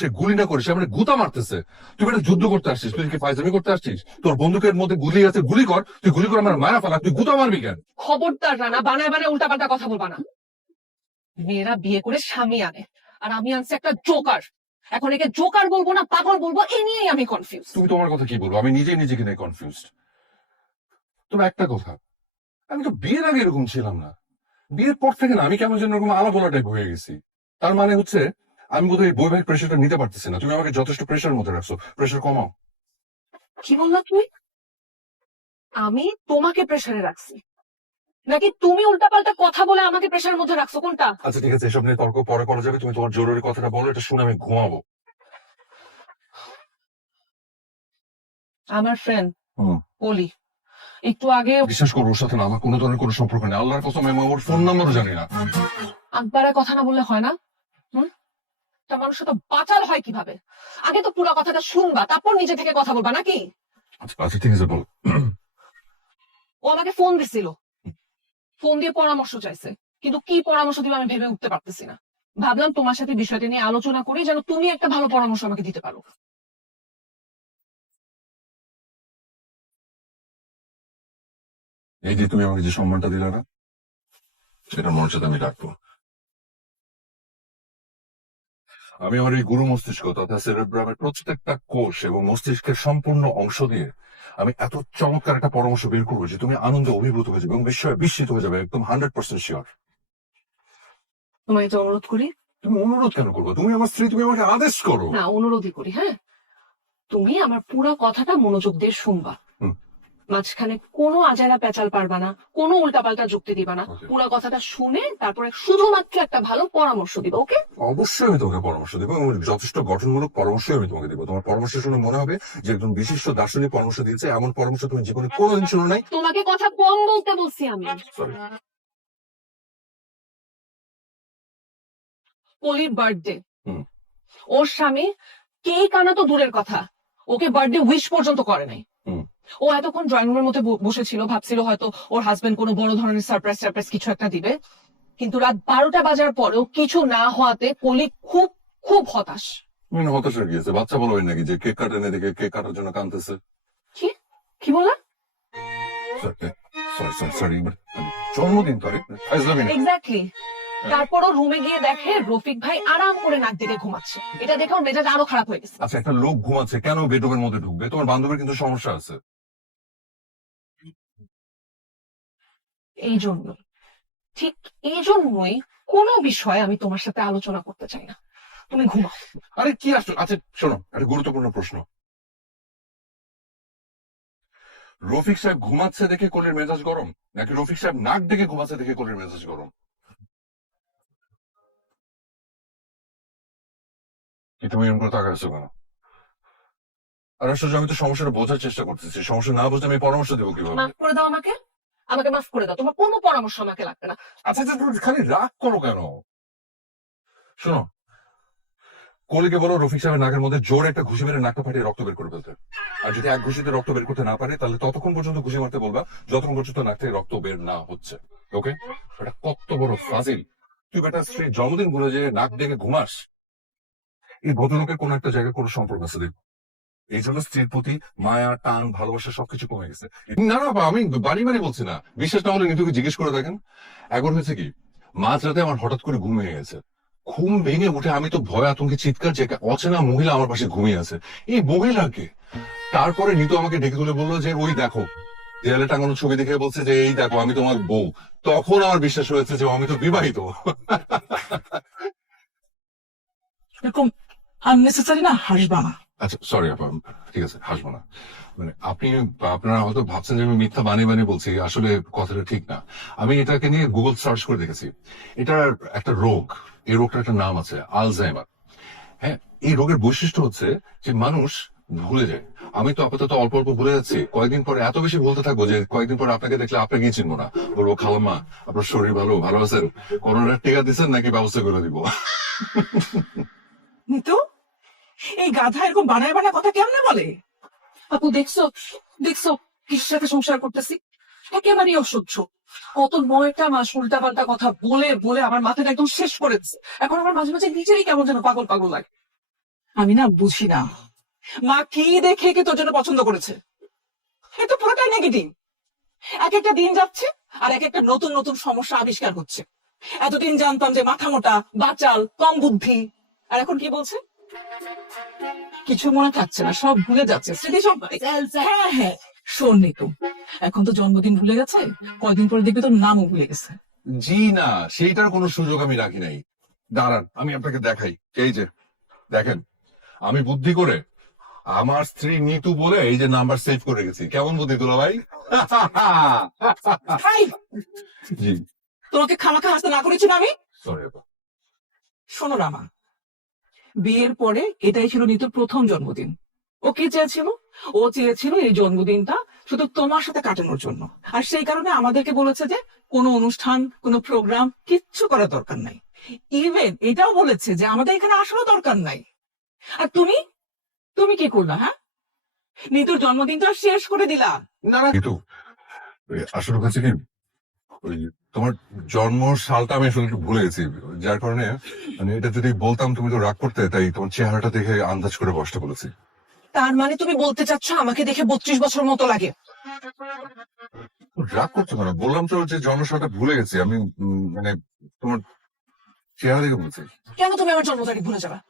সে গুলি না করে সে মানে গুতা মারতেছে। তুই একটা যুদ্ধ করতে আসছিস, তুই কি ফাইজলামি করতে আসছিস? তোর বন্দুকের মধ্যে গুলি আছে, গুলি কর, তুই গুলি করে আমার মারা ফেলা, তুই গুতা মারবি কেন? খবরদার রানা, বানায় বানায় উল্টাপাল্টা কথা বলবা না। মেয়েরা বিয়ে করে স্বামী আনে, আর আমি আনছি একটা জোকার। এখন একে জোকার বলবো না পাগল বলবো, এ নিয়েই আমি কনফিউজ। তুমি তোমার কথা কি বলবো? আমি নিজেই নিজেকে নিয়ে কনফিউজড। তবে একটা কথা, আমি তো বিয়ের আগে এরকম ছিলাম না। বিয়ের পর থেকে না আমি কেমন যেন এরকম আলা বলা টাইপ হয়ে গেছি। তার মানে হচ্ছে আমি বোধহয় বৈবাহিক প্রেশারটা নিতে পারতেছি না। তুমি আমাকে যথেষ্ট প্রেশারের মধ্যে রাখছো, প্রেশার কমাও। কি বললা তুমি? আমি তোমাকে প্রেসারে রাখছি নাকি তুমি উল্টাপাল্টা কথা বলে আমাকে প্রেসারের মধ্যে রাখছো? কোনটা? আচ্ছা ঠিক আছে, এসব নিয়ে তর্ক পরে করা যাবে। তুমি তোমার জরুরি কথাটা বলো, এটা শুনে আমি ঘুমাবো। আমার ফ্রেন্ড পলি একটু আগে বিশ্বাস করবো, ওর সাথে না আমার কোনো ধরনের কোনো সম্পর্ক নেই। আল্লাহর কসম, আমি ওর ফোন নাম্বারও জানি না। আকবারে কথা না বললে হয় না? হুম, তা মানুষ তো বাঁচাল হয় কিভাবে? আগে তো পুরো কথাটা শুনবা, তারপর নিজে থেকে কথা বলবা নাকি? আচ্ছা আচ্ছা ঠিক আছে, বলো। ও আমাকে ফোন দিছিল, ফোন দিয়ে পরামর্শ চাইছে, কিন্তু কি পরামর্শ দিবে আমি ভেবে উঠতে পারতেছি না। ভাবলাম তোমার সাথে বিষয়টা নিয়ে আলোচনা করি, যেন তুমি একটা ভালো পরামর্শ আমাকে দিতে পারো। এই যে তুমি আমাকে যে সম্মানটা দিলে না, সেটা মর্যাদা আমি রাখবো। আমি আমার এই গুরু মস্তিষ্ক তথা সেরেব্রামের প্রত্যেকটা কোষ এবং মস্তিষ্কের সম্পূর্ণ অংশ দিয়ে আমি এত চমৎকার একটা পরামর্শ বের করবো যে তুমি আনন্দে অভিভূত হয়ে যাবে এবং বিস্ময়ে বিস্মিত হয়ে যাবে, একদম 100% শিওর। তোমায় এটা অনুরোধ করি। তুমি অনুরোধ কেন করবো? তুমি আমার স্ত্রী, তুমি আমাকে আদেশ করো। না, অনুরোধই করি। হ্যাঁ, তুমি আমার পুরো কথাটা মনোযোগ দিয়ে শুনবা। হুম। মাঝখানে কোনো আজাইরা পেঁচাল পারবা না, কোনো উল্টাপাল্টা যুক্তি দিবা না। Okay. পুরো কথাটা শুনে তারপরে শুধুমাত্র একটা ভালো পরামর্শ দিবা। ওকে? অবশ্যই আমি তোমাকে পরামর্শ দেবো এবং যথেষ্ট গঠনমূলক পরামর্শই আমি তোমাকে দেবো। তোমার পরামর্শ শুনে মনে হবে যে একজন বিশিষ্ট দার্শনিক পরামর্শ দিয়েছে। এমন পরামর্শ তুমি জীবনে কোনোদিন শুনো নাই। তোমাকে কথা কম বলতে বলছি আমি। সরি। পলির বার্থডে, হুম। ওর স্বামী কেক আনা তো দূরের কথা, ওকে বার্থডে উইশ পর্যন্ত করে নাই। হুম। ও এতক্ষণ ড্রয়িং রুমের মধ্যে বসেছিল, ভাবছিল হয়তো ওর হাজবেন্ড কোনো বড় ধরনের সারপ্রাইজ সারপ্রাইজ কিছু একটা দিবে, কিন্তু রাত 12টা বাজার পরেও কিছু না হওয়াতে পলি খুব খুব হতাশ। হতাশা গিয়েছে, বাচ্চা বলো নাকি যে কেক কাটেনে দেখে কেক কাটার জন্য কাঁদতেছে? কি কি বললা? সরি সরি সরি, জন্মদিন তো, আরে ফাইজলামি না। এক্স্যাক্টলি। তারপরও রুমে গিয়ে দেখে রফিক ভাই আরাম করে নাক ডেকে ঘুমাচ্ছে। এটা দেখে ওর মেজাজ আরো খারাপ হয়ে গেছে। আচ্ছা, একটা লোক ঘুমাচ্ছে, কেন বেডরুমের মধ্যে ঢুকবে? তোমার বান্ধবীর কিন্তু সমস্যা আছে। এই জন্য, ঠিক এই জন্যই কোনো বিষয়ে আমি তোমার সাথে আলোচনা করতে চাই না। তুমি ঘুমাও। আরে কি আসছো? আচ্ছা শোনো, একটা গুরুত্বপূর্ণ প্রশ্ন। রফিক সাহেব ঘুমাচ্ছে দেখে কোলের মেজাজ গরম, নাকি রফিক সাহেব নাক ডেকে ঘুমাচ্ছে দেখে কোলের মেজাজ গরম? কি তুমি এরকম করে তাকায় আছো কেন? আর আসলে আমি তো সমস্যাটা বোঝার চেষ্টা করতেছি, সমস্যা না বুঝলে আমি পরামর্শ দেবো কিভাবে? মাফ করে দাও আমাকে, আমাকে মাফ করে দাও। তোমার কোনো পরামর্শ আমাকে লাগবে না। আচ্ছা আচ্ছা, তুমি খালি রাগ করো কেন? শোনো, কোলিকে বলো রফিক সাহেবের নাকের মধ্যে জোরে একটা ঘুষি মেরে নাকটা ফাটিয়ে রক্ত বের করে ফেলতে। আর যদি এক ঘুষিতে রক্ত বের করতে না পারে, তাহলে ততক্ষণ পর্যন্ত ঘুষি মারতে বলবা যতক্ষণ পর্যন্ত নাক থেকে রক্ত বের না হচ্ছে। ওকে? এটা কত বড় ফাজিল! তুই বেটা স্ত্রীর জন্মদিন ভুলে যে নাক ডেকে ঘুমাস। এই ভদ্রলোকের কোন একটা জায়গায় কোনো সম্পর্ক আছে দেখ। এই জন্য স্ত্রীর প্রতি মায়া টান ভালোবাসা সবকিছু কমে গেছে। না না, আমি বাড়ি বাড়ি বলছি না, বিশ্বাস না হলে নিতুকে জিজ্ঞেস করে দেখেন। একবার হয়েছে কি, মাঝরাতে আমার হঠাৎ করে ঘুম ভেঙে গেছে। ঘুম ভেঙে উঠে আমি তো ভয় আতঙ্কে চিৎকার, যে একটা অচেনা মহিলা আমার পাশে ঘুমিয়ে আছে। এই মহিলাকে তারপরে নিতু আমাকে ডেকে তুলে বললো যে ওই দেখো, দেয়ালে টাঙানো ছবি দেখে বলছে যে এই দেখো আমি তোমার বউ। তখন আমার বিশ্বাস হয়েছে যে আমি তো বিবাহিত। এরকম আননেসেসারি না হাসবা না। আচ্ছা সরি আপা, ঠিক আছে হাসবো না। মানে আপনারা হয়তো ভাবছেন যে আমি মিথ্যা বানিয়ে বানিয়ে বলছি, আসলে কথাটা ঠিক না। আমি এটাকে নিয়ে গুগল সার্চ করে দেখেছি। এটার একটা রোগ, এই রোগটার একটা নাম আছে, আলজাইমার। হ্যাঁ, এই রোগের বৈশিষ্ট্য হচ্ছে যে মানুষ ভুলে যায়। আমি তো আপাতত অল্প অল্প ভুলে যাচ্ছি, কয়েকদিন পরে এত বেশি ভুলতে থাকবো যে কয়েকদিন পরে আপনাকে দেখলে আপনাকেই চিনবো না। বলবো খালাম্মা আপনার শরীর ভালো ভালো আছেন, করোনার টিকা দিচ্ছেন নাকি ব্যবস্থা করে দিব। নিতু, এই গাধা এরকম বানায় বানায় কথা কেমনে বলে? আপু দেখছো, দেখছো কিসের সাথে সংসার করতেছি? একেবারেই অসহ্য। কত 9টা মাস উল্টা পাল্টা কথা বলে বলে আমার মাথাটা একদম শেষ করে দিচ্ছে। এখন আমার মাঝে মাঝে নিজেরই কেমন যেন পাগল পাগল লাগে। আমি না বুঝি না মা কি দেখে কি তোর জন্য পছন্দ করেছে। এ তো পুরোটাই নেগেটিভ। এক একটা দিন যাচ্ছে আর এক একটা নতুন নতুন সমস্যা আবিষ্কার হচ্ছে। এতদিন জানতাম যে মাথা মোটা, বাচাল, কম বুদ্ধি, আর এখন কি বলছে? কিছু মনে থাকছে না, সব ভুলে যাচ্ছে, স্মৃতি সব। হ্যাঁ হ্যাঁ, শোন নিতু, এখন তো জন্মদিন ভুলে গেছে, কয়দিন পরে দেখবি তোর নামও ভুলে গেছে। জি না, সেইটার কোনো সুযোগ আমি রাখি নাই। দাঁড়ান, আমি আপনাকে দেখাই। এই যে দেখেন, আমি বুদ্ধি করে আমার স্ত্রী নিতু বলে এই যে নাম্বার সেভ করে গেছি। কেমন বুদ্ধি তোলা ভাই? হাই, জি তোমাকে খামাখা হাসতে না করেছি না আমি? সরি। শোনো রামা, বিয়ের পরে এটাই ছিল নিতুর প্রথম জন্মদিন। ও কি চেয়েছিল? ও চেয়েছিল এই জন্মদিনটা শুধু তোমার সাথে কাটানোর জন্য, আর সেই কারণে আমাদেরকে বলেছে যে কোনো অনুষ্ঠান, কোনো প্রোগ্রাম কিচ্ছু করার দরকার নাই। ইভেন এটাও বলেছে যে আমাদের এখানে আসারও দরকার নাই। আর তুমি তুমি কি করলা? হ্যাঁ, নিতুর জন্মদিনটা শেষ করে দিলা। না না, কিন্তু আসলে হচ্ছে কি, ওই তোমার জন্ম সালটা আমি আসলে একটু ভুলে গেছি, যার কারণে মানে এটা যদি বলতাম তুমি তো রাগ করতে, তাই তোমার চেহারাটা দেখে আন্দাজ করে বসতে বলেছি। তার মানে তুমি বলতে চাচ্ছ আমাকে দেখে 32 বছর মতো লাগে? রাগ করছো কেন? বললাম তো যে জন্ম সালটা ভুলে গেছি আমি, মানে তোমার চেহারা দেখে বলছি। কেন তুমি আমার জন্ম তারিখ ভুলে যাবা?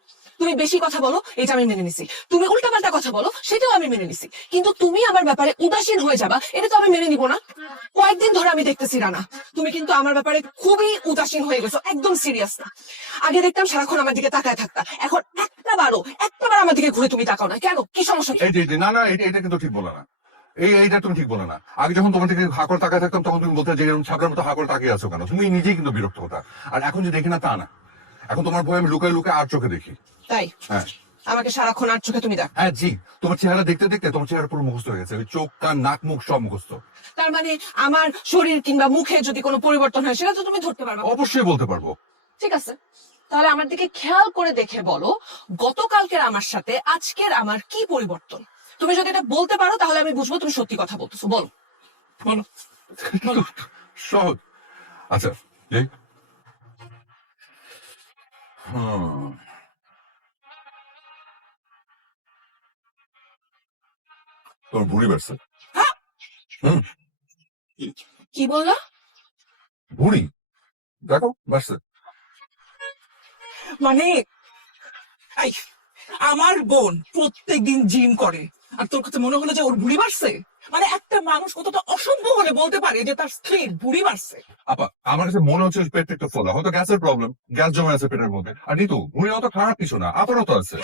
তুমি বেশি কথা বলো, এটা আমি মেনে নিছি। তুমি উল্টাপাল্টা কথা বলো, সেটাও আমি মেনে নিছি। কিন্তু তুমি আমার ব্যাপারে উদাসীন হয়ে যাবা, এটা তো আমি মেনে নিব না। কয়েকদিন ধরে আমি দেখতেছি রানা, তুমি কিন্তু আমার ব্যাপারে খুবই উদাসীন হয়ে গেছো, একদম সিরিয়াস না। আগে দেখতাম সারাক্ষণ আমার দিকে তাকায় থাকতা, এখন একটাবার আমার দিকে ঘুরে তুমি তাকাও না কেন? কি সমস্যা? না না, এটা কিন্তু ঠিক বলে না। এইটা তুমি ঠিক বলে না। আগে যখন তোমার থেকে হা করে তাকায় থাকতাম তখন তুমি বলতে যে এরকম ছাপড়ার মতো হা করে তাকিয়ে আছো কেন, তুমি নিজেই কিন্তু বিরক্ত হতা। আর এখন যে দেখি না তা না, এখন তোমার ভয় আমি লুকায় লুকায় আর চোখে দেখি। তাই হ্যাঁ আমাকে সারাক্ষণ আর চোখে তুমি দেখ? হ্যাঁ জি, তোমার চেহারা দেখতে দেখতে তোমার চেহারা পুরো মুখস্থ হয়ে গেছে, ওই চোখ, কান, নাক, মুখ সব মুখস্থ। তার মানে আমার শরীর কিংবা মুখে যদি কোনো পরিবর্তন হয় সেটা তো তুমি ধরতে পারবে? অবশ্যই বলতে পারবো। ঠিক আছে, তাহলে আমার দিকে খেয়াল করে দেখে বলো, গতকালকের আমার সাথে আজকের আমার কি পরিবর্তন? তুমি যদি এটা বলতে পারো তাহলে আমি বুঝবো তুমি সত্যি কথা বলতেছো। বলো বলো। সহজ। আচ্ছা, এই হুম, তোর ভুঁড়ি বাড়ছে। হুম, কি বললা? ভুঁড়ি দেখো বাড়ছে। মানে এই, আমার বোন প্রত্যেকদিন জিম করে আর তোর কাছে মনে হলো যে ওর বুড়ি বাড়ছে? মানে একটা মানুষ কতটা অসভ্য হলে বলতে পারে যে তার স্ত্রীর বুড়ি বাড়ছে? আপা, আমার কাছে মনে হচ্ছে পেট একটু ফোলা, হয়তো গ্যাসের প্রবলেম, গ্যাস জমে আছে পেটের মধ্যে। আর নিতু, ভুঁড়ি অত খারাপ কিছু না, আপনারও তো আছে।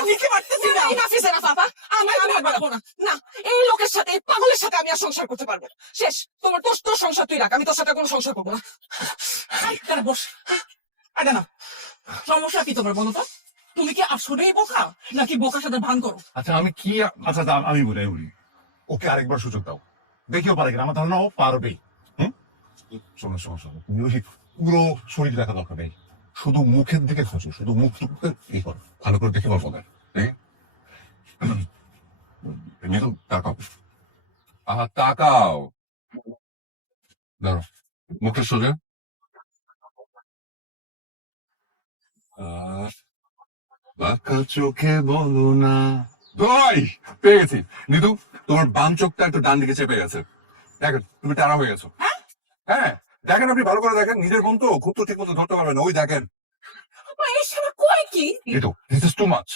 আমি কি পারতেছি না। enough is enough, আপা। আমি আর পারবো না। না, এই লোকের সাথে, এই পাগলের সাথে আমি আর সংসার করতে পারবো না। শেষ। তোর সংসার তুই রাখ, আমি তোর সাথে কোনো সংসার করবো না। দাঁড়া, বস। আরে না, সমস্যা কি তোমার বলো তো? তুমি কি আসলেই বোকা নাকি বোকার সাথে ভান করো? আচ্ছা আমি কি আচ্ছা তা আমি বলি ওকে আরেকবার সুযোগ দাও, দেখিও পারে কিনা। আমার ধারণা ও পারবেই। হুম, শোনো শোনো শোনো, তুমি ওই পুরো শরীর দেখা দরকার নেই, শুধু মুখের দিকে খোঁজো, শুধু মুখ টুকতে এই করো, ভালো করে দেখে গল্প দেয়। নিতু তাকাও, আহা তাকাও, ধরো মুখটা সোজা। বাঁকা চোখে বলো না। ভাই পেয়ে গেছি। নিতু, তোমার বাম চোখটা একটু ডান দিকে চেপে গেছে। দেখেন তুমি টানা হয়ে গেছো। হ্যাঁ দেখেন, আপনি ভালো করে দেখেন, নিজের বোন তো খুব তো ঠিক মতো ধরতে পারবেন। ওই দেখেন। এসব কয় কি? Nitu, this is too much.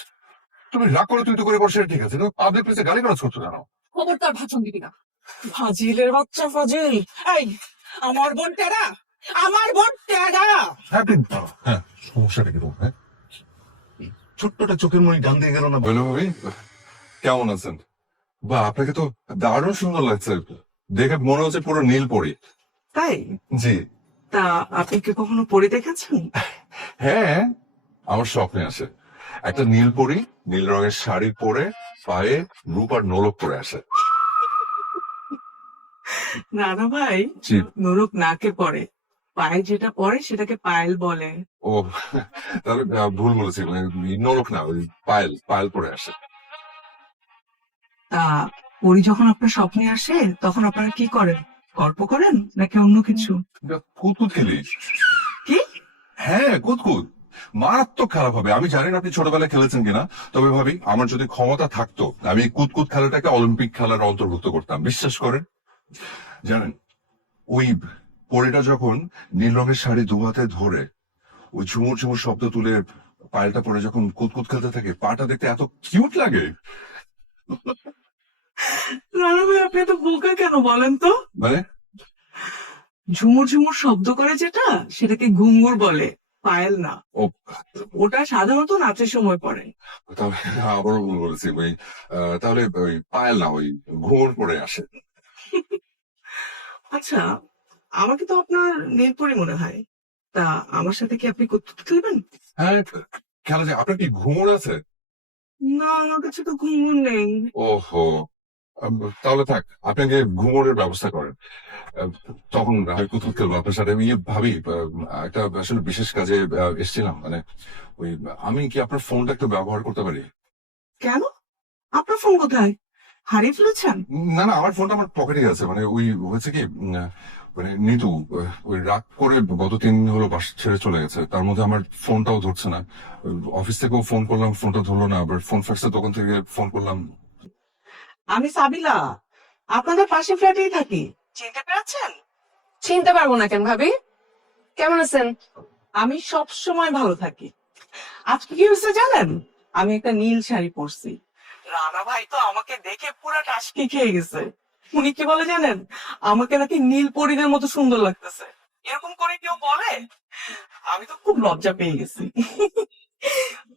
তুমি রাগ করে তুই তো করে করছো, ঠিক আছে, তুমি পাবলিক প্লেসে গালি গালাজ করছো কেন? খবরদার ভাষণ দিবি না। ফাজিলের বাচ্চা ফাজিল। এই, আমার বোন টেরা, আমার বোন টেরা। হ্যাঁ, সমস্যাটা কি তোমার? হ্যাঁ, ছোট্টটা চোখের মনি ডান দিয়ে গেল না? বলো ভাবি, কেমন আছেন? বা আপনাকে তো দারুণ সুন্দর লাগছে, দেখে মনে হচ্ছে পুরো নীল পরি। তাই? জি তা আপনি কি কখনো পড়ে দেখেছেন? হ্যাঁ, আমার স্বপ্নে আসে একটা নীল পরি নীল রঙের শাড়ি পরে পায়ে রূপ আর নোলক পরে আসে। না না ভাই, জি। নুরুক নাকে পড়ে, পায়ে যেটা পড়ে সেটাকে পায়েল বলে। ও তাহলে ভুল বলেছি, মানে নোলক না, ওই পায়েল পায়েল পরে আসে। তা পরি যখন আপনার স্বপ্নে আসে তখন আপনারা কি করেন? গল্প করেন নাকি অন্য কিছু? কুতকুত খেলিস? কি? হ্যাঁ কুতকুত। মারাত্মক খারাপ হবে। আমি জানি না আপনি ছোটবেলায় খেলেছেন কিনা, তবে ভাবি আমার যদি ক্ষমতা থাকতো আমি এই কুতকুত খেলাটাকে অলিম্পিক খেলার অন্তর্ভুক্ত করতাম, বিশ্বাস করেন। জানেন ওই পরেটা যখন নীল রঙের শাড়ি দু হাতে ধরে ওই ঝুমুর ঝুমুর শব্দ তুলে পায়েলটা পরে যখন কুতকুত খেলতে থাকে, পাটা দেখতে এত কিউট লাগে। রানা ভাই আপনি তো বোকা কেন বলেন তো? মানে ঝুমুর ঝুমুর শব্দ করে যেটা সেটাকে ঘুঙ্গুর বলে, পায়েল না। ও, ওটা সাধারণত নাচের সময় পড়ে। তাহলে আবারও ভুল বলেছি। ওই তাহলে ওই পায়েল না, ওই ঘুমোর পরে আসে। আচ্ছা, আমাকে তো আপনার নীলপরি মনে হয়। তা আমার সাথে কি আপনি কুতকুত খেলবেন? হ্যাঁ, খেলা যায়। আপনার কি ঘুমোর আছে? না, আমার কাছে তো ঘুঙ্গুর নেই। ওহো, তাহলে থাক, আপনাকে ঘুমোরের ব্যবস্থা করেন। তখন আমি কুতুব খেলবো আপনার সাথে। আমি ভাবি একটা আসলে বিশেষ কাজে এসেছিলাম, মানে ওই আমি কি আপনার ফোনটা একটু ব্যবহার করতে পারি? কেন? আপনার ফোন কোথায়? হারিয়ে ফেলেছেন? না না, আমার ফোনটা আমার পকেটেই আছে। মানে ওই হয়েছে কি, মানে নিতু ওই রাগ করে গত 3 দিন হলো বাসা ছেড়ে চলে গেছে। তার মধ্যে আমার ফোনটাও ধরছে না। অফিস থেকেও ফোন করলাম, ফোনটা ধরলো না। আবার ফোন ফাক্সের দোকান থেকে ফোন করলাম। আমি সাবিলা, আপনাদের পাশে ফ্ল্যাটেই থাকি। চিনতে পেরেছেন? চিনতে পারবো না কেন ভাবি? কেমন আছেন? আমি সব সময় ভালো থাকি। আজকে কি হয়েছে জানেন? আমি একটা নীল শাড়ি পরছি। রানা ভাই তো আমাকে দেখে পুরা টাসকি খেয়ে গেছে। উনি কি বলে জানেন? আমাকে নাকি নীল পরীদের মতো সুন্দর লাগতেছে। এরকম করে কেউ বলে? আমি তো খুব লজ্জা পেয়ে গেছি।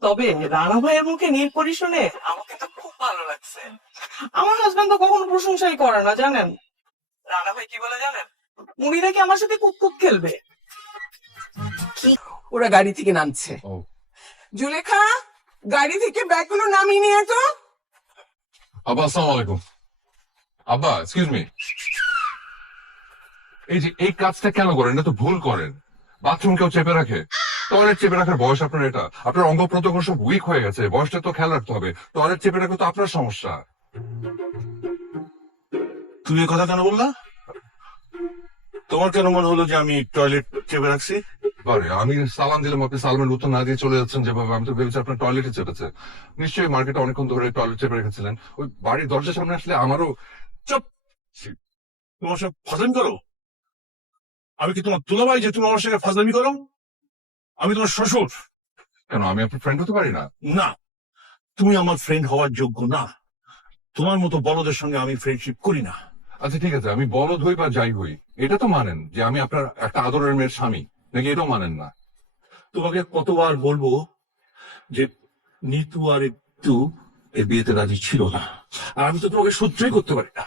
তবে রানা ভাইয়ের মুখে নীল পরি শুনে আমাকে তো খুব ভালো লাগছে। আমার হাজবেন্ড তো কখনো প্রশংসাই করে না জানেন। রানা ভাই কি বলে জানেন? উনি নাকি আমার সাথে কুতকুত খেলবে। ওরা গাড়ি থেকে নামছে। ও, জুলেখা, গাড়ি থেকে ব্যাগগুলো নামিয়ে নিয়ে তো। আব্বা আসসালামু আলাইকুম। আব্বা এক্সকিউজ মি, এই যে এই কাজটা কেন করেন? এটা তো ভুল করেন। বাথরুম কেউ চেপে রাখে? টয়লেট চেপে রাখার বয়স আপনার এটা? আপনার অঙ্গ প্রত্যঙ্গ সব উইক হয়ে গেছে, বয়সটা তো খেয়াল রাখতে হবে। টয়লেট চেপে রাখলে তো আপনার সমস্যা। তুমি এ কথা কেন বললা? তোমার কেন মনে হলো যে আমি টয়লেট চেপে রাখছি? আরে আমি সালাম দিলাম, আপনি সালামের উত্তর না দিয়ে চলে যাচ্ছেন যেভাবে, আমি তো ভেবেছি আপনার টয়লেটে চেপেছে। নিশ্চয়ই মার্কেটে অনেকক্ষণ ধরে টয়লেট চেপে রেখেছিলেন। ওই বাড়ির দরজার সামনে আসলে আমারও। চুপ! তোমার সঙ্গে ফাজলামি করো? আমি কি তোমার দুলাভাই যে তুমি আমার সঙ্গে ফাজলামি করো? আমি তোমার শ্বশুর। কেন, আমি আপনার ফ্রেন্ড হতে পারি না? না, তুমি আমার ফ্রেন্ড হওয়ার যোগ্য না। তোমার মতো বড়দের সঙ্গে আমি ফ্রেন্ডশিপ করি না। আচ্ছা ঠিক আছে, আমি বলদ হই বা যাই হই, এটা তো মানেন যে আমি আপনার একটা আদরের মেয়ের স্বামী, নাকি এটাও মানেন না? তোমাকে কতবার বলবো যে নিতু আর একটু এই বিয়েতে রাজি ছিল না, আর আমি তো তোমাকে সহ্যই করতে পারি না।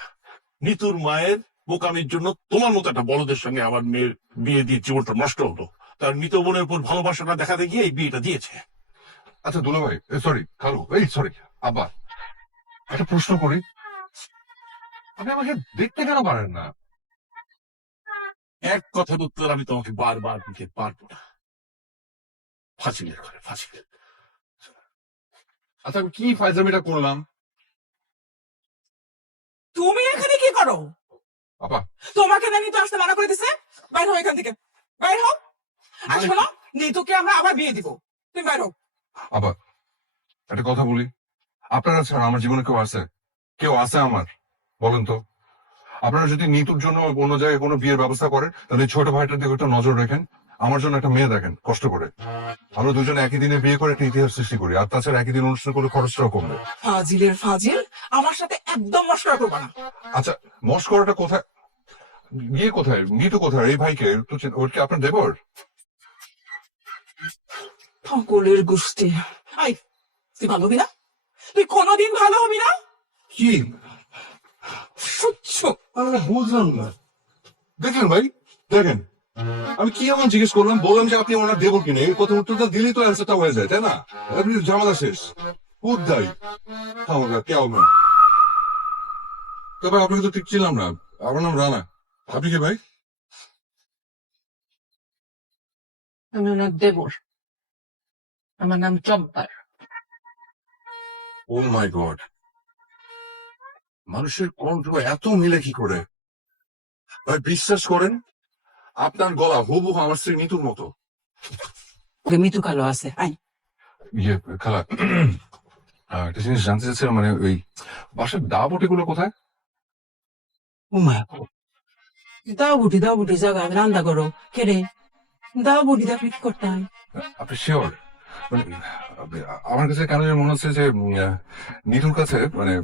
নিতুর মায়ের বোকামির জন্য তোমার মতো একটা বড়দের সঙ্গে আমার মেয়ের বিয়ে দিয়ে জীবনটা নষ্ট হলো। তার মৃত বোনের উপর ভালোবাসাটা দেখাতে গিয়ে এই বিয়েটা দিয়েছে। আচ্ছা দুলা ভাই, সরি খালু, এই সরি আব্বা, একটা প্রশ্ন করি, আপনি আমাকে দেখতে কেন পারেন না? এক কথার উত্তর আমি তোমাকে বারবার দিতে পারবো না। ফাঁসিলের ঘরে ফাঁসিলের। আচ্ছা আমি কি ফাইজলামিটা করলাম? তুমি এখানে কি করো? আপা, তোমাকে না নিতে আসতে মানা করে দিছে। বাইর হও এখান থেকে, বাইর হও। আর শোনো, নিতুকে আমরা আবার বিয়ে দিব। তুমি বাইর হও। আবার একটা কথা বলি, আপনারা ছাড়া আমার জীবনে কেউ আছে? কেউ আছে আমার? বলেন তো। আপনারা যদি নিতুর জন্য অন্য জায়গায় কোনো বিয়ের ব্যবস্থা করেন, তাহলে এই ছোট ভাইটার দিকে একটা নজর রাখেন। আমার জন্য একটা মেয়ে দেখেন কষ্ট করে। আমরা দুজনে একই দিনে বিয়ে করে একটা ইতিহাস সৃষ্টি করি, আর তাছাড়া একই দিন অনুষ্ঠান করলে খরচটাও কমবে। ফাজিলের ফাজিল, আমার সাথে একদম মশকরা করবা না। আচ্ছা, মস্করাটা কোথায়? গিয়ে কোথায়? নিতু কোথায়? এই ভাইকে একটু ওর কি আপনার দেবর? সকলের গোষ্ঠী। আই, তুই ভালো হবি না? তুই কোনোদিন ভালো হবি না? কি সহ্য। আমরা বুঝলাম না। দেখলেন ভাই, দেখেন আমি কি এমন জিজ্ঞেস করলাম, বললাম যে আপনি ওনার দেবর কিনে, এই কথা উত্তরটা দিলেই তো অ্যান্সারটা হয়ে যায়, তাই না? আপনি ঝামেলা শেষ। উদ্দাই আমাকে কেউ না। তবে আপনাকে তো ঠিক ছিলাম না। আমার নাম রানা। আপনি কি ভাই? আমি ওনার দেবর। আমার নাম জব্বার। ও মাই গড, মানুষের কণ্ঠ এত মিলে কি করে? ভাই বিশ্বাস করেন, আপনার গলা হুবহু আমার স্ত্রী নিতুর মতো। মিতু কালো আছে আই ইয়ে খালা একটা জিনিস জানতে চাচ্ছিলাম, মানে ওই বাসার দা বটিগুলো কোথায়? উমা দাও বুটি জায়গা রান্না করো কেড়ে দাও বুটি দা পিক করতাম আপনি শিওর? মানে আমার কাছে কেন যেন মনে হচ্ছে যে নিতুর কাছে মানে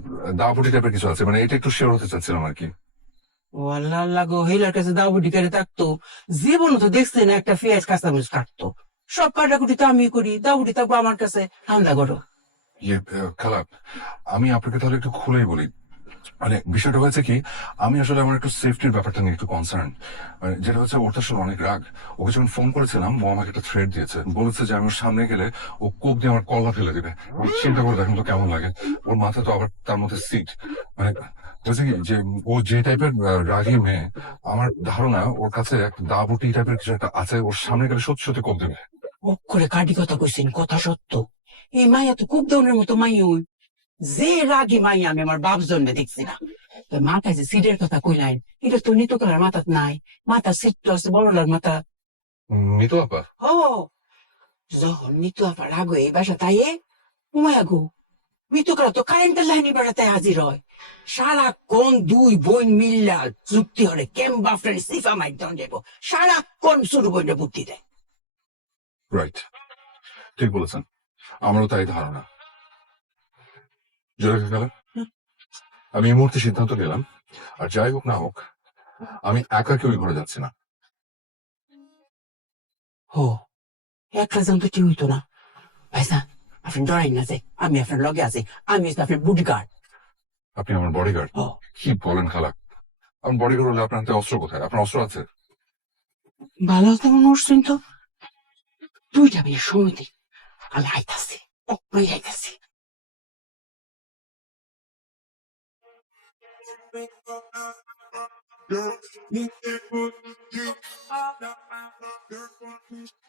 দা বটি টাইপের কিছু আছে, মানে এটা একটু শিওর হতে চাচ্ছিলাম আর কি। ও আল্লাহ আল্লাহ গো হেলার কাছে দাও বুটি করে থাকতো, জীবন তো দেখছে না একটা পেঁয়াজ কাঁচামরিচ কাটতো, সব কাটাকুটি তো আমি করি, দাও বুটি থাকবো আমার কাছে রান্না করো। ইয়ে খালা, আমি আপনাকে তাহলে একটু খুলেই বলি। মানে বিষয়টা হয়েছে কি, আমি আসলে আমার একটু সেফটির ব্যাপারটা নিয়ে একটু কনসার্ন। মানে যেটা হচ্ছে, ওর তো আসলে অনেক রাগ। ওকে যখন ফোন করেছিলাম, ও আমাকে একটা থ্রেড দিয়েছে, বলেছে যে আমি ওর সামনে গেলে ও কোপ দিয়ে আমার কল্লা ফেলে দিবে। আমি চিন্তা করে দেখুন তো কেমন লাগে। ওর মাথা তো আবার তার মধ্যে সিট। মানে হয়েছে কি যে ও যে টাইপের রাগী মেয়ে, আমার ধারণা ওর কাছে এক দাবুটি টাইপের কিছু একটা আছে, ওর সামনে গেলে সত্যি সত্যি কোপ দেবে। করে কাটি কথা কইছেন, কথা সত্য। এই মাইয়া তো খুব ধরনের মতো মাই ওই যে রাগী মাইয়া আমি আমার বাপ জন্মে দেখছি না। তো মাথায় যে সিটের কথা কইলেন, এটা তো নিতকালার মাথাত নাই, মাথা সিট তো আছে বড়লার মাথা। মিতু আপা, ও যখন নিতু আপা রাগ হয়ে এই বাসা তাইয়ে উমায়া গো, মৃতকারা তো কারেন্টের লাইনে বেড়াতে হাজির হয়, সারাক্ষণ দুই বোন মিল্লা যুক্তি হলে কেম্বা ফ্রেন্ড সিফা মাইক দন দেব, সারাক্ষণ শুরু বইনে বুদ্ধি দেয়। রাইট, ঠিক বলেছেন, আমারও তাই ধারণা। জোরে গেল, আমি এই মুহূর্তে সিদ্ধান্ত নিলাম, আর যাই হোক না হোক আমি একা কেউ ঘরে যাচ্ছি না। ও একটা জন তো ঠিক হইতো না ভাইসান, আপনি ডরাই না যে আমি আপনার লগে আছি, আমি হচ্ছে আপনার বুডিগার্ড। আপনি আমার বডিগার্ড? ও কি বলেন খালা, আমার বডিগার্ড হলে আপনার হাতে অস্ত্র কোথায়? আপনার অস্ত্র আছে? ভালো তেমন উঠছেন তো, দুইটা মিনিট সময় দিই, আমি আইতাছি, অপ্রই আইতাছি।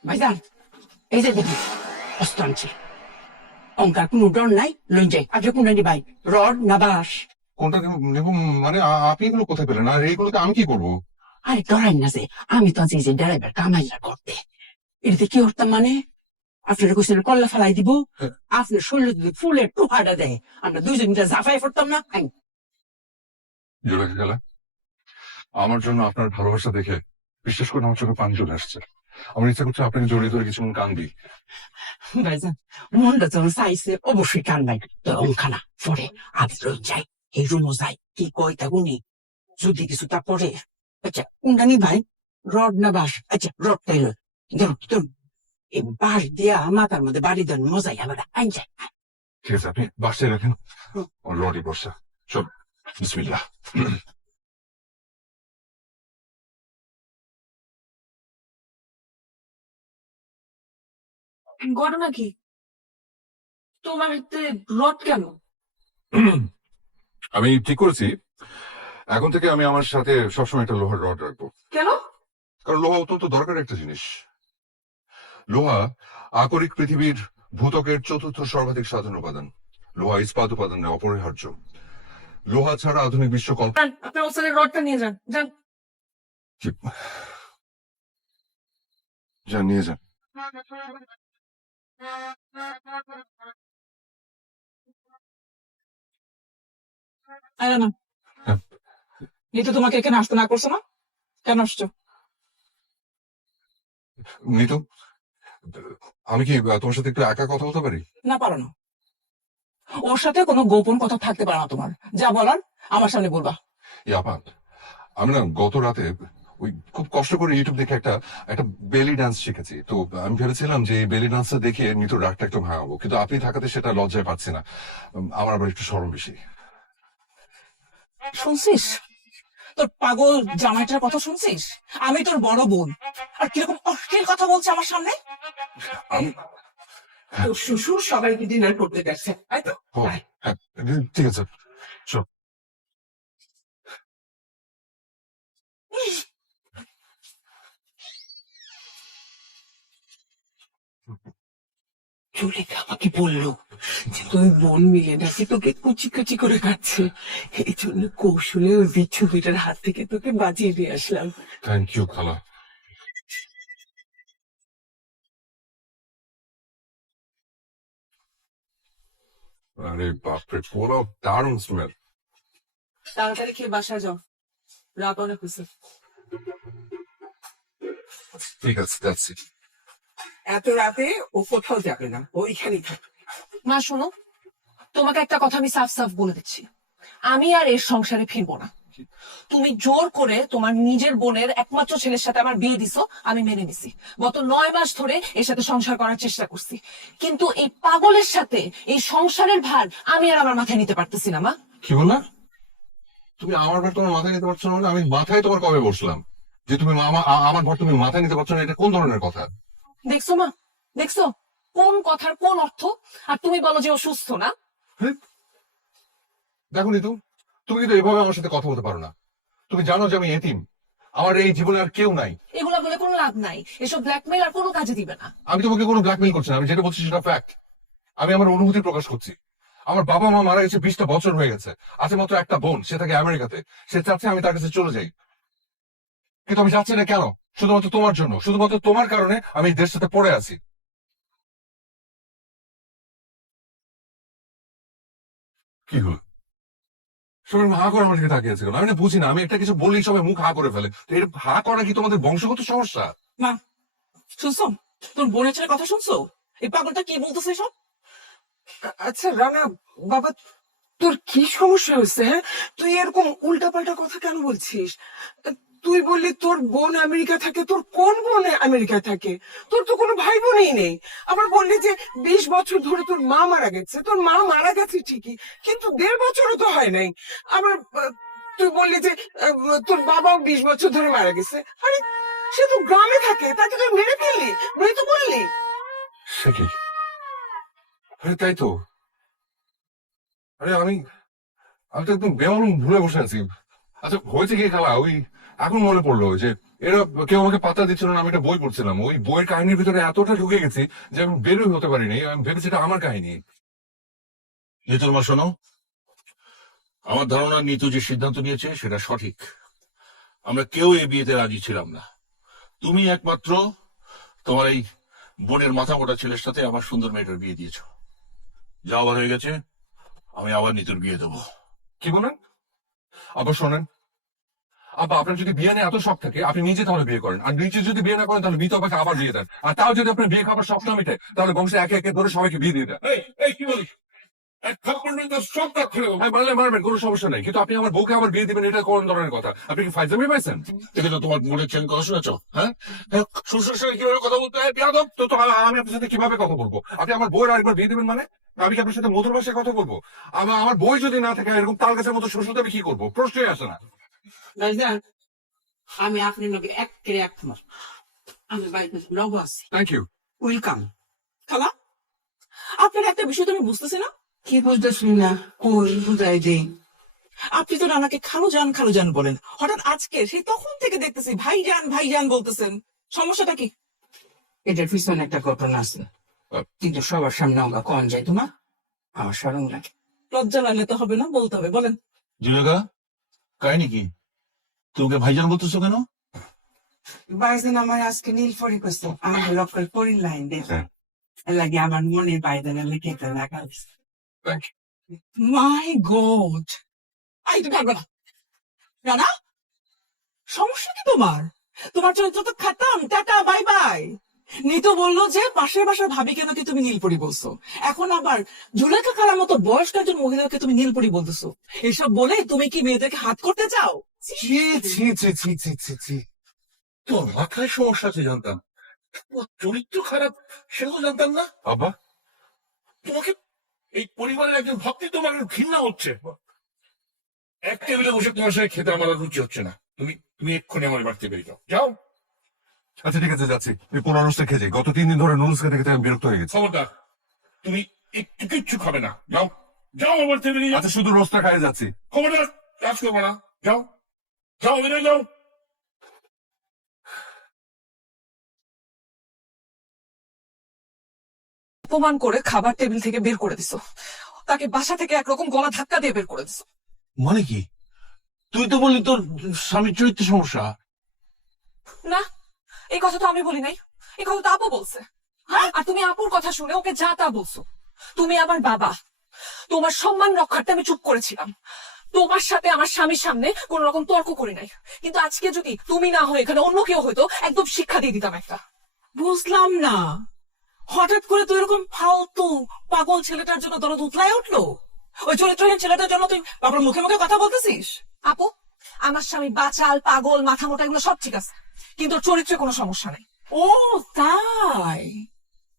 ভাইজান এই যে দেখি অস্ত্র আনছি, অঙ্কার কোনো ডর নাই, লই যাই আগে কোন ভাই, রড না বাস? কোনটা নেব? মানে আপনি এগুলো কোথায় পেলেন, আর এইগুলোতে আমি কি করবো? আরে ডরাই না যে, আমি তো আছি যে ড্রাইভার কামাইলা করতে, এটাতে কি করতাম মানে আপনার কোশ্চেন কল্লা ফেলাই দিব, আপনার শরীরে যদি ফুলের টোহাটা দেয়, আমরা দুইজন মিলে ঝাঁপাই পড়তাম না। জোরে গেলা, আমার জন্য আপনার ভালোবাসা দেখে বিশ্বাস করে আমার চোখে পানি চলে আসছে। আমার ইচ্ছা করছে আপনাকে জড়িয়ে ধরে কিছুক্ষণ কান্দি। ভাইজান মনটা যখন চাইছে অবশ্যই কান্দাই, তো অঙ্কানা পরে আগে রই যাই, এই রুমও যাই, কি কয় তা গুনি যদি কিছু তা পরে। আচ্ছা কোনটা নি ভাই, রড না বাস? আচ্ছা রড তাইল ধরুন ধরুন, এই বাঁশ দিয়া মাথার মধ্যে বাড়ি দেন, মজাই আলাদা। আইন যাই। ঠিক আছে, আপনি বাসায় রাখেন, রডি বর্ষা সব। বিসমিল্লাহ। ঘটনা কি? তোমার হাতে রড কেন? আমি ঠিক করেছি, এখন থেকে আমি আমার সাথে সবসময় একটা লোহার রড রাখবো। কেন? কারণ লোহা অত্যন্ত দরকারি একটা জিনিস। লোহা আকরিক পৃথিবীর ভূত্বকের চতুর্থ সর্বাধিক সাধারণ উপাদান। লোহা ইস্পাত উপাদানের অপরিহার্য। লোহা ছাড়া আধুনিক বিশ্ব যান, আপনার ওস্তাদের রডটা নিয়ে যান, যান। যান, নিয়ে যান। না হ্যাঁ। নিতু তোমাকে এখানে আসতে না করছো না, কেন আসছো? নিতু, আমি কি তোমার সাথে একটু একা কথা বলতে পারি? না পারো না, ওর সাথে কোনো গোপন কথা থাকতে পারে না তোমার, যা বলার আমার সামনে বলবা। আপা, আমি না গত রাতে ওই খুব কষ্ট করে ইউটিউব দেখে একটা একটা বেলি ডান্স শিখেছি। তো আমি ভেবেছিলাম যে এই বেলি ডান্সটা দেখে নিতুর রাগটা একটু ভাঙাবো, কিন্তু আপনি থাকাতে সেটা লজ্জায় পাচ্ছি না। আমার আবার একটু শরম বেশি। শুনছিস তোর পাগল জামাইটার কথা শুনছিস? আমি তোর বড় বোন, আর কিরকম অশ্লীল কথা বলছে আমার সামনে। আমি- তোর শ্বশুর সবাইকে ডিনার করতে গেছে, তাই তো? ও, হ্যাঁ, ঠিক আছে, চল। জুলেখা আমাকে বললো যে তুই বোন মিলে নাকি তোকে কুচি কুচি করে খাচ্ছে, এই জন্য কৌশলে ওই বিচ্ছু দুইটার হাত থেকে তোকে বাঁচিয়ে দিয়ে আসলাম। থ্যাংক ইউ খালা। আরে বাপরে, পোলাও দারুণ স্মেল। তাড়াতাড়ি খেয়ে বাসায় যাও, রাত অনেক হয়েছে। ঠিক আছে, যাচ্ছি। এত রাতে ও কোথাও যাবে না, ও এখানেই থাকবে। মা শোনো, তোমাকে একটা কথা আমি সাফ সাফ বলে দিচ্ছি, আমি আর এর সংসারে ফিরবো না। তুমি জোর করে তোমার নিজের বোনের একমাত্র ছেলের সাথে আমার বিয়ে দিছো, আমি মেনে নিছি। গত 9 মাস ধরে এর সাথে সংসার করার চেষ্টা করছি, কিন্তু এই পাগলের সাথে এই সংসারের ভার আমি আর আমার মাথায় নিতে পারতেছি না। মা, কি বললা? তুমি আমার ঘর তোমার মাথায় নিতে পারছো না? মানে আমি মাথায় তোমার কবে বসলাম যে তুমি আমার ঘর তুমি মাথায় নিতে পারছো না? এটা কোন ধরনের কথা? দেখছো মা, দেখছো কোন কথার কোন অর্থ? আর তুমি বলো যে ও সুস্থ না। দেখো নিতু, তুমি কিন্তু এভাবে আমার সাথে কথা বলতে পারো না। তুমি জানো যে আমি এতিম, আমার এই জীবনে আর কেউ নাই। এগুলা বলে কোনো লাভ নাই, এসব ব্ল্যাকমেল আর কোনো কাজে দিবে না। আমি তোমাকে কোনো ব্ল্যাকমেল করছি না, আমি যেটা বলছি সেটা ফ্যাক্ট। আমি আমার অনুভূতি প্রকাশ করছি। আমার বাবা মা মারা গেছে 20টা বছর হয়ে গেছে, আছে মাত্র একটা বোন, সে থাকে আমেরিকাতে। সে চাচ্ছে আমি তার কাছে চলে যাই, কিন্তু আমি যাচ্ছি না। কেন? শুধুমাত্র তোমার জন্য, শুধুমাত্র তোমার কারণে আমি এই দেশটাতে পড়ে আছি। কি হলো? সবাই হা করে আমার দিকে তাকিয়ে আছে কেন? আমি না বুঝি না, আমি একটা কিছু বললেই সবাই মুখ হা করে ফেলে। তো এটা হা করা কি তোমাদের বংশগত সমস্যা? মা শুনছো, তোর বোনের ছেলের কথা শুনছো? এই পাগলটা কি বলতেছে সব? আচ্ছা রানা বাবা, তোর কি সমস্যা হয়েছে? হ্যাঁ, তুই এরকম উল্টাপাল্টা কথা কেন বলছিস? তুই বললি তোর বোন আমেরিকা থাকে, তোর কোন বোন আমেরিকায় থাকে? তোর তো কোনো ভাই বোনই নেই। আবার বললি যে 20 বছর ধরে তোর মা মারা গেছে। তোর মা মারা গেছে ঠিকই, কিন্তু 1.5 বছরও তো হয় নাই। আবার তুই বললি যে তোর বাবাও 20 বছর ধরে মারা গেছে। আরে সে তো গ্রামে থাকে, তাকে তুই মেরে ফেললি, মৃত্যু করলি। সে কি? আরে তাই তো। আরে আমি আমি তো একদম বেমালুম ভুলে বসে আছি। আচ্ছা হয়েছে কি খালা, ওই এখন মনে পড়লো যে এরা কেউ আমাকে পাত্তা দিচ্ছিল না, আমি একটা বই পড়ছিলাম। ওই বইয়ের কাহিনীর ভিতরে এতটা ঢুকে গেছি যে আমি বেরোই হতে পারিনি। আমি ভেবেছি এটা আমার কাহিনী। নিতুর মা শোনো, আমার ধারণা নিতু যে সিদ্ধান্ত নিয়েছে সেটা সঠিক। আমরা কেউ এই বিয়েতে রাজি ছিলাম না। তুমি একমাত্র তোমার এই বোনের মাথা মোটা ছেলের সাথে আমার সুন্দর মেয়েটার বিয়ে দিয়েছ। যা আবার হয়ে গেছে, আমি আবার নিতুর বিয়ে দেবো। কি বলেন? আবার শোনেন, আব্বা আপনার যদি বিয়ে নিয়ে এত শখ থাকে আপনি নিজে তাহলে বিয়ে করেন, আর নিজে যদি বিয়ে না করেন তাহলে মিতু আব্বাকে আবার বিয়ে দেন। আর তাও যদি আপনার বিয়ে খাবার স্বপ্ন মিটে তাহলে বংশে একে একে ধরে সবাইকে বিয়ে দিয়ে দেন। কি বলিস? এক থাপ্পড় মেরে তোর সব কাজ খুলে দেবো। হ্যাঁ মারলে মারবেন, কোনো সমস্যা নেই, কিন্তু আপনি আমার বউকে আবার বিয়ে দিবেন, এটা কোন ধরনের কথা? আপনি কি ফাইজলামি পাইছেন? দেখে তো তোমার বোনের ছেলে কথা শুনেছ? হ্যাঁ, শ্বশুরের সঙ্গে কিভাবে কথা বলতে হয় বেয়াদব। তো আমি আপনার সাথে কিভাবে কথা বলবো? আপনি আমার বউয়ের আরেকবার বিয়ে দিবেন মানে? আমি কি আপনার সাথে মধুর ভাষায় কথা বলবো? আমার বই যদি না থাকে এরকম তাল গাছের মতো শ্বশুর আমি কি করবো? প্রশ্নই আসে না। ভাইজান, আমি আপনার লোকে একমত। আমি বাড়িতে লব আছি। Thank you. ওয়েলকাম। খালা, আপনার একটা বিষয় তো আমি বুঝতেছি না। কি বুঝতেছি না? কই বুঝাই দেই। আপনি তো রানাকে খালু জান বলেন, হঠাৎ আজকে সেই তখন থেকে দেখতেছি ভাইজান বলতেছেন। সমস্যাটা কি? এটার পিছনে একটা ঘটনা আছে, কিন্তু সবার সামনে আমরা কন যাই তোমার, আমার সরম লাগে। লজ্জা লাগলে তো হবে না, বলতে হবে, বলেন। জিনেগা, কাহিনী কি? তোমাকে ভাইজান বলতেছো কেন? ভাইজান আমার আজকে নীল পরি করছে, আমার লক্ষ্য পরি লাইন দেখে লাগে আমার মনে বাইদানা লিখে লাগা। Thank you. মাই গড, আই তো থাকবে না। রানা, সমস্যা কি তোমার? তোমার চরিত্র তো খাতাম, টাটা বাই বাই। নিতু বললো যে পাশের বাসার ভাবিকে নাকি তুমি নীলপরি বলছো, এখন আবার জুলেখা খালার মতো বয়স্ক একজন মহিলাকে তুমি নীলপরি বলতেছো। এসব বলে তুমি কি মেয়েদেরকে হাত করতে চাও? ছি ছি ছি ছি ছি ছি ছি। তোর মাথায় সমস্যা আছে জানতাম, তোমার চরিত্র খারাপ সেটাও জানতাম না। আব্বা, তোমাকে এই পরিবারের একজন ভক্তি তোমার ঘৃণা হচ্ছে। এক টেবিলে বসে তোমার সঙ্গে খেতে আমার আর রুচি হচ্ছে না। তুমি এক্ষুনি আমার বাড়িতে বেরিয়ে যাও, যাও। আচ্ছা ঠিক আছে যাচ্ছি। এই পোলা রোস্টে খেয়ে যাই, গত 3 দিন ধরে নুডলস খেতে খেতে আমি বিরক্ত হয়ে গেছি। খবরদার, তুমি একটু কিচ্ছু খাবে না, যাও যাও আমার বাড়িতে বেরিয়ে যাও। আচ্ছা শুধু রোস্টটা খাইয়ে যাচ্ছি। খবরদার কাজ করবো না, যাও যাও বেরিয়ে যাও। অপমান করে খাবার টেবিল থেকে বের করে দিছো, তাকে বাসা থেকে একরকম গলা ধাক্কা দিয়ে বের করে দিছো। মানে কি? তুই তো বললি তোর স্বামীর চরিত্র সমস্যা। না, এই কথা তো আমি বলি নাই, এই কথা তো আপু বলছে। আর তুমি আপুর কথা শুনে ওকে যা তা বলছো। তুমি আমার বাবা, তোমার সম্মান রক্ষার্থে আমি চুপ করেছিলাম। তোমার সাথে আমার স্বামীর সামনে কোন রকম তর্ক করি নাই। কিন্তু আজকে যদি তুমি না হয়ে এখানে অন্য কেউ হয়তো একদম শিক্ষা দিয়ে দিতাম একটা। বুঝলাম না, হঠাৎ করে তুই এরকম ফালতু পাগল ছেলেটার জন্য দরদ উতলায় উঠলো? ওই চরিত্রহীন ছেলেটার জন্য তুই বাবার মুখে মুখে কথা বলতেছিস? আপু, আমার স্বামী বাচাল, পাগল, মাথা মোটা এগুলো সব ঠিক আছে, কিন্তু ওর চরিত্রে কোনো সমস্যা নেই। ও তাই?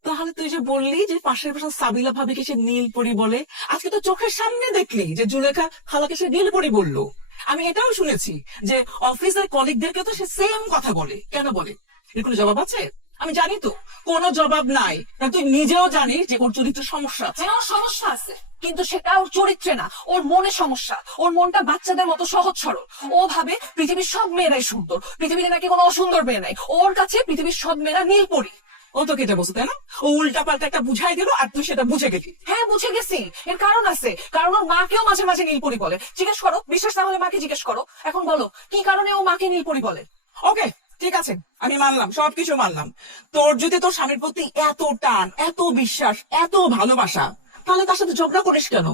তাহলে তুই যে বললি যে পাশের পাশে সাবিলা ভাবিকে সে নীলপরি বলে, আজকে তো চোখের সামনে দেখলি যে জুলেখা খালাকে সে নীলপরি বললো। আমি এটাও শুনেছি যে অফিসের কলিগদেরকে তো সে সেম কথা বলে। কেন বলে? এর কোনো জবাব আছে? আমি জানি তো কোনো জবাব নাই, কারণ তুই নিজেও জানিস যে ওর চরিত্রের সমস্যা আছে। হ্যাঁ, ওর সমস্যা আছে, কিন্তু সেটা ওর চরিত্রে না, ওর মনে সমস্যা। ওর মনটা বাচ্চাদের মতো সহজ সরল। ও ভাবে পৃথিবীর সব মেয়েরাই সুন্দর, পৃথিবীতে নাকি কোনো অসুন্দর মেয়ে নাই। ওর কাছে পৃথিবীর সব মেয়েরা নীলপরি। ও তো কেটে বসে, তাই না? ও উল্টা পাল্টা একটা বুঝাই দিল আর তুই সেটা বুঝে গেলি। হ্যাঁ, বুঝে গেছি। এর কারণ আছে, কারণ ওর মাকেও মাঝে মাঝে নীলপরি বলে। জিজ্ঞেস করো, বিশ্বাস না হলে মাকে জিজ্ঞেস করো। এখন বলো, কি কারণে ও মাকে নীলপরি বলে? ওকে, ঠিক আছে, আমি মানলাম, সবকিছু মানলাম। তোর যদি তোর স্বামীর প্রতি এত টান, এত বিশ্বাস, এত ভালোবাসা, তাহলে তার সাথে ঝগড়া করিস কেন?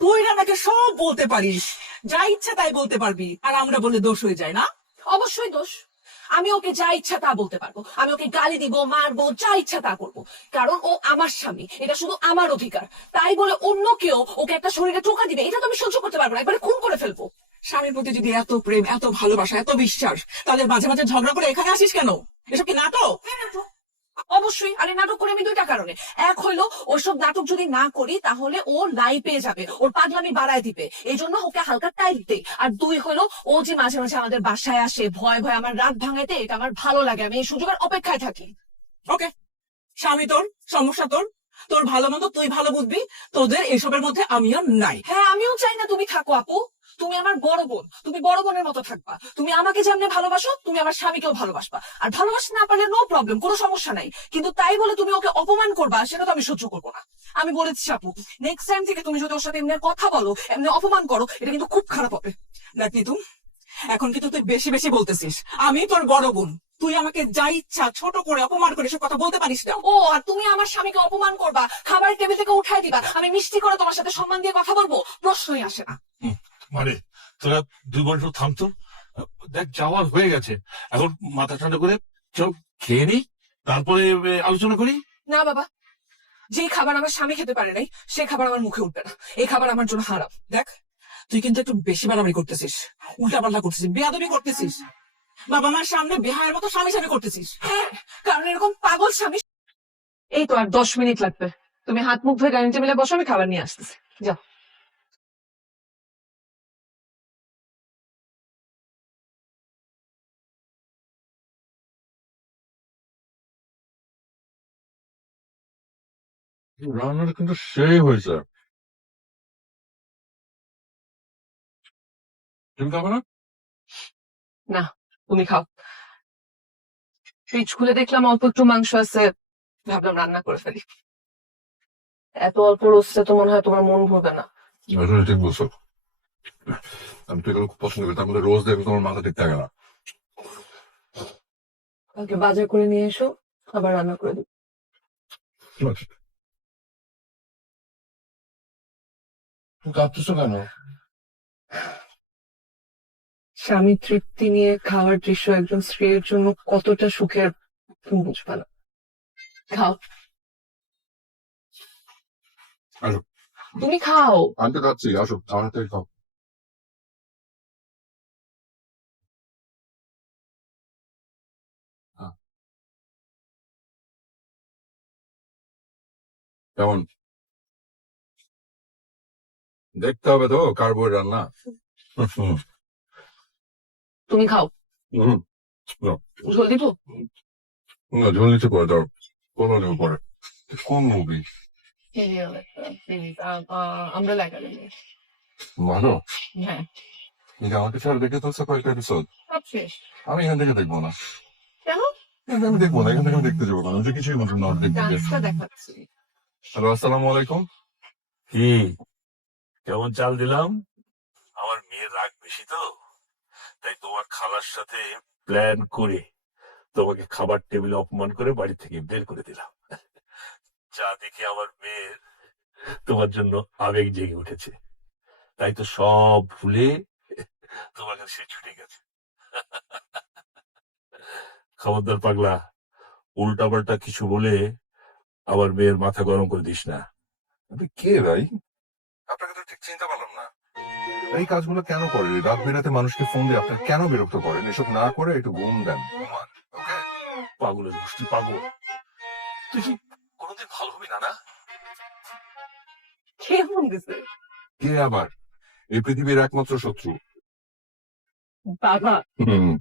তুই রানাকে সব বলতে পারিস, যা ইচ্ছা তাই বলতে পারবি, আর আমরা বলে দোষ হয়ে যায় না? অবশ্যই দোষ। আমি ওকে যা ইচ্ছা তা বলতে পারবো, আমি ওকে গালি দিব, মারবো, যা ইচ্ছা তা করবো, কারণ ও আমার স্বামী, এটা শুধু আমার অধিকার। তাই বলে অন্য কেউ ওকে একটা শরীরে টোকা দিবে, এটা তো আমি সহ্য করতে পারবো না, একবারে খুন করে ফেলবো। স্বামীর প্রতি যদি এত প্রেম, এত ভালোবাসা, এত বিশ্বাস, তাহলে মাঝে মাঝে ঝগড়া করে এখানে আসিস কেন? এসব কি নাটক? হ্যাঁ, নাটক। অবশ্যই। আরে নাটক করে আমি দুইটা কারণে। এক হইলো, ওইসব নাটক যদি না করি তাহলে ও লাই পেয়ে যাবে, ওর পাগলামি বাড়ায় দিবে, এই জন্য ওকে হালকা টাইট দেই। আর দুই হইলো, ও যে মাঝে মাঝে আমাদের বাসায় আসে ভয় ভয় আমার রাত ভাঙাইতে, এটা আমার ভালো লাগে, আমি এই সুযোগের অপেক্ষায় থাকি। ওকে, স্বামী তোর, সমস্যা তোর, তোর ভালো মতো তুই ভালো বুঝবি, তোদের এসবের মধ্যে আমিও নাই। হ্যাঁ, আমিও চাই না তুমি থাকো আপু। তুমি আমার বড় বোন, তুমি বড় বোনের মতো থাকবা। তুমি আমাকে যেমনি ভালোবাসো, তুমি আমার স্বামীকেও ভালোবাসবা। আর ভালোবাসতে না পারলে নো প্রবলেম, কোনো সমস্যা নাই, কিন্তু তাই বলে তুমি ওকে অপমান করবা, সেটা তো আমি সহ্য করবো না। আমি বলেছি আপু, নেক্সট টাইম থেকে তুমি যদি ওর সাথে এমনি কথা বলো, এমনি অপমান করো, এটা কিন্তু খুব খারাপ হবে। দেখ নিতু, এখন কিন্তু তুই বেশি বেশি বলতেছিস। আমি তোর বড় বোন, তুই আমাকে যা ইচ্ছা ছোট করে অপমান করে সব কথা বলতে পারিস না। ও, আর তুমি আমার স্বামীকে অপমান করবা, খাবার টেবিল থেকে উঠাই দিবা, আমি মিষ্টি করে তোমার সাথে সম্মান দিয়ে কথা বলবো, প্রশ্নই আসে না। মানে তোরা 2 ঘন্টা থামতো, দেখ যাওয়ার হয়ে গেছে, এখন মাথা ঠান্ডা করে চল খেয়ে নি, তারপরে আলোচনা করি। না বাবা, যে খাবার আমার স্বামী খেতে পারে নাই, সে খাবার আমার মুখে উঠবে না। এই খাবার আমার জন্য হারাম। দেখ, তুই কিন্তু একটু বেশি বাড়াবাড়ি করতেছিস, উল্টা পাল্টা করতেছিস, বেয়াদবি করতেছিস, বাবা মার সামনে বেহায়ের মতো স্বামী স্বামী করতেছিস। হ্যাঁ, কারণ এরকম পাগল স্বামী। এই তো আর 10 মিনিট লাগবে, তুমি হাত মুখ ধুয়ে ডাইনিং টেবিলে বসো, আমি খাবার নিয়ে আসতেছি। যাও। রান্নাটা কিন্তু সেই হয়েছে। তুমি খাবে না? না, তুমি খাও। ফ্রিজ খুলে দেখলাম অল্প একটু মাংস আছে, ভাবলাম রান্না করে ফেলি। এত অল্প রোস্টে তো মনে হয় তোমার মন ভরবে না। আসলে ঠিক বলছো, আমি তো এগুলো খুব পছন্দ করি, তার মধ্যে রোজ দেখবে তোমার মাথা ঠিক থাকে না। কালকে বাজার করে নিয়ে এসো, আবার রান্না করে দিই। তুমি কাঁদতেছো কেন? স্বামী তৃপ্তি নিয়ে খাওয়ার দৃশ্য একজন স্ত্রীর জন্য কতটা সুখের তুমি বুঝবে না। খাও, আসো। তুমি খাও। আনতে যাচ্ছি, আসো আমার থেকে খাও। কেমন? দেখতে হবে তো কার বউয়ের রান্না। তুমি খাও। হুম, ঝোল দিব? না ঝোল নিচে পরে দাও, কোনো নেব পরে। কোন মুভি? আমরা একাডেমি। ভালো। হ্যাঁ, কিন্তু আমাকে ছাড়া দেখে তো কয়েকটা এপিসোড। সব শেষ। আমি এখান থেকে দেখবো না। কেন? এখান থেকে আমি দেখবো না, এখান থেকে আমি দেখতে যাবো না, আমি তো কিছুই বলবো না দেখতে গিয়ে। ডান্সটা দেখাচ্ছি। হ্যালো, আসসালামু আলাইকুম। কি কেমন চাল দিলাম? আমার মেয়ের রাগ বেশি তো, তাই তোমার খালার সাথে প্ল্যান করে তোমাকে খাবার টেবিলে অপমান করে বাড়ি থেকে বের করে দিলাম। যা দেখে আমার মেয়ের তোমার জন্য আবেগ জেগে উঠেছে, তাই তো সব ভুলে তোমার কাছে ছুটে গেছে। খবরদার পাগলা, উল্টাপাল্টা কিছু বলে আবার মেয়ের মাথা গরম করে দিস না। আপনি কে ভাই? আপনাকে তো ঠিক চিনতে পারলাম না। এই কাজগুলো কেন করেন? রাত বেরাতে মানুষকে ফোন দিয়ে আপনার কেন বিরক্ত করেন? এসব না করে একটু ঘুম দেন, ঘুমান। ওকে? পাগলের গোষ্ঠী পাগল। তুই কি কোনোদিন ভালো হবি না? না, কে ফোন দিছে? কে আবার? এই পৃথিবীর একমাত্র শত্রু। বাবা। হুম।